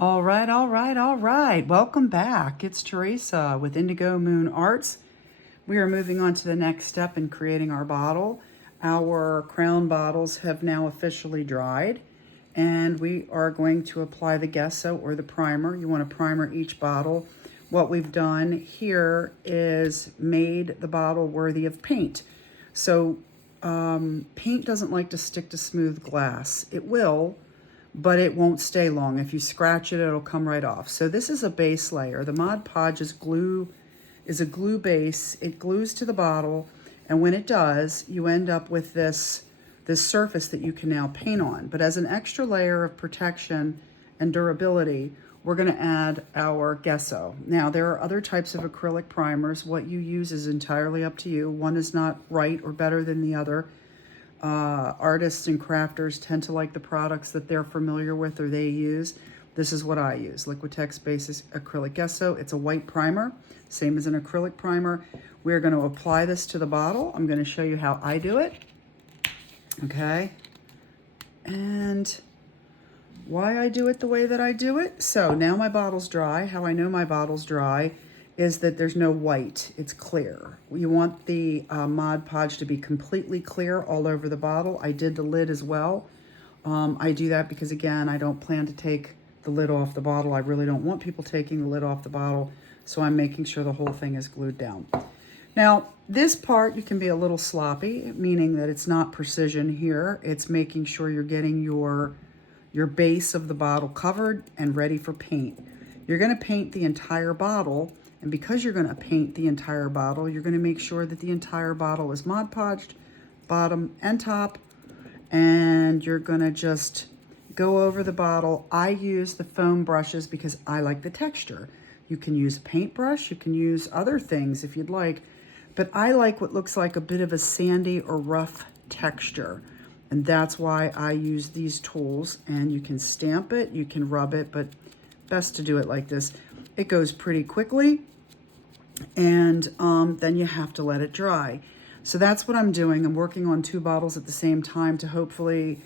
All right. Welcome back. It's Teresa with Indigo Moon Arts. We are moving on to the next step in creating our bottle. Our crown bottles have now officially dried, and we are going to apply the gesso or the primer. You want to primer each bottle. What we've done here is made the bottle worthy of paint. So paint doesn't like to stick to smooth glass. It will, but it won't stay long. If you scratch it, it'll come right off. So this is a base layer. The Mod Podge is a glue base. It glues to the bottle, and when it does, you end up with this surface that you can now paint on. But as an extra layer of protection and durability, we're going to add our gesso. Now, there are other types of acrylic primers. What you use is entirely up to you. One is not right or better than the other. Artists and crafters tend to like the products that they're familiar with or they use. This is what I use, Liquitex Basis Acrylic Gesso. It's a white primer, same as an acrylic primer. We're going to apply this to the bottle. I'm going to show you how I do it. Okay. And why I do it the way that I do it. So now my bottle's dry. How I know my bottle's dry is that there's no white, it's clear. You want the Mod Podge to be completely clear all over the bottle. I did the lid as well. I do that because, again, I don't plan to take the lid off the bottle. I really don't want people taking the lid off the bottle, so I'm making sure the whole thing is glued down. Now, this part, you can be a little sloppy, meaning that it's not precision here. It's making sure you're getting your base of the bottle covered and ready for paint. You're going to paint the entire bottle. And because you're going to paint the entire bottle, you're going to make sure that the entire bottle is Mod Podged, bottom and top. And you're going to just go over the bottle. I use the foam brushes because I like the texture. You can use a paintbrush. You can use other things if you'd like. But I like what looks like a bit of a sandy or rough texture. And that's why I use these tools. And you can stamp it, you can rub it, but best to do it like this. It goes pretty quickly, and then you have to let it dry. So that's what I'm doing. I'm working on 2 bottles at the same time to hopefully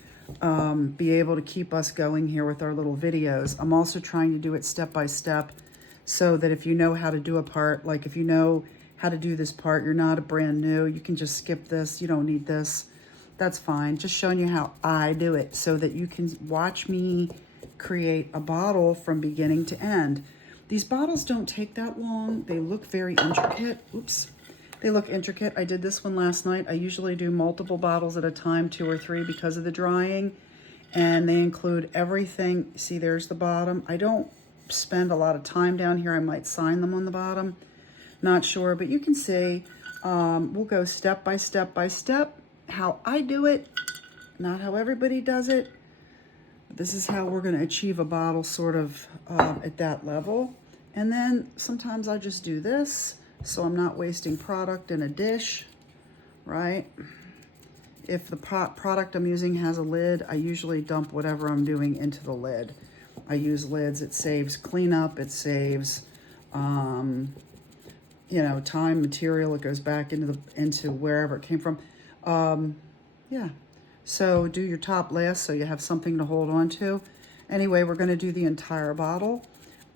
be able to keep us going here with our little videos. I'm also trying to do it step by step so that if you know how to do a part, like if you know how to do this part, you're not a brand new, you can just skip this, you don't need this. That's fine. Just showing you how I do it so that you can watch me create a bottle from beginning to end. These bottles don't take that long. They look very intricate. Oops. They look intricate. I did this one last night. I usually do multiple bottles at a time, 2 or 3 because of the drying. And they include everything. See, there's the bottom. I don't spend a lot of time down here. I might sign them on the bottom. Not sure, but you can see we'll go step by step by step. How I do it, not how everybody does it. This is how we're going to achieve a bottle sort of at that level. And then sometimes I just do this so I'm not wasting product in a dish, right? If the product I'm using has a lid, I usually dump whatever I'm doing into the lid. I use lids. It saves cleanup. It saves, time, material. It goes back into wherever it came from. Yeah. So do your top last so you have something to hold on to. Anyway, we're going to do the entire bottle.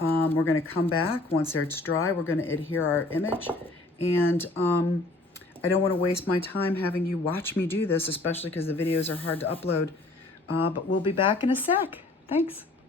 We're going to come back. Once it's dry, we're going to adhere our image. And I don't want to waste my time having you watch me do this, especially because the videos are hard to upload. But we'll be back in a sec. Thanks.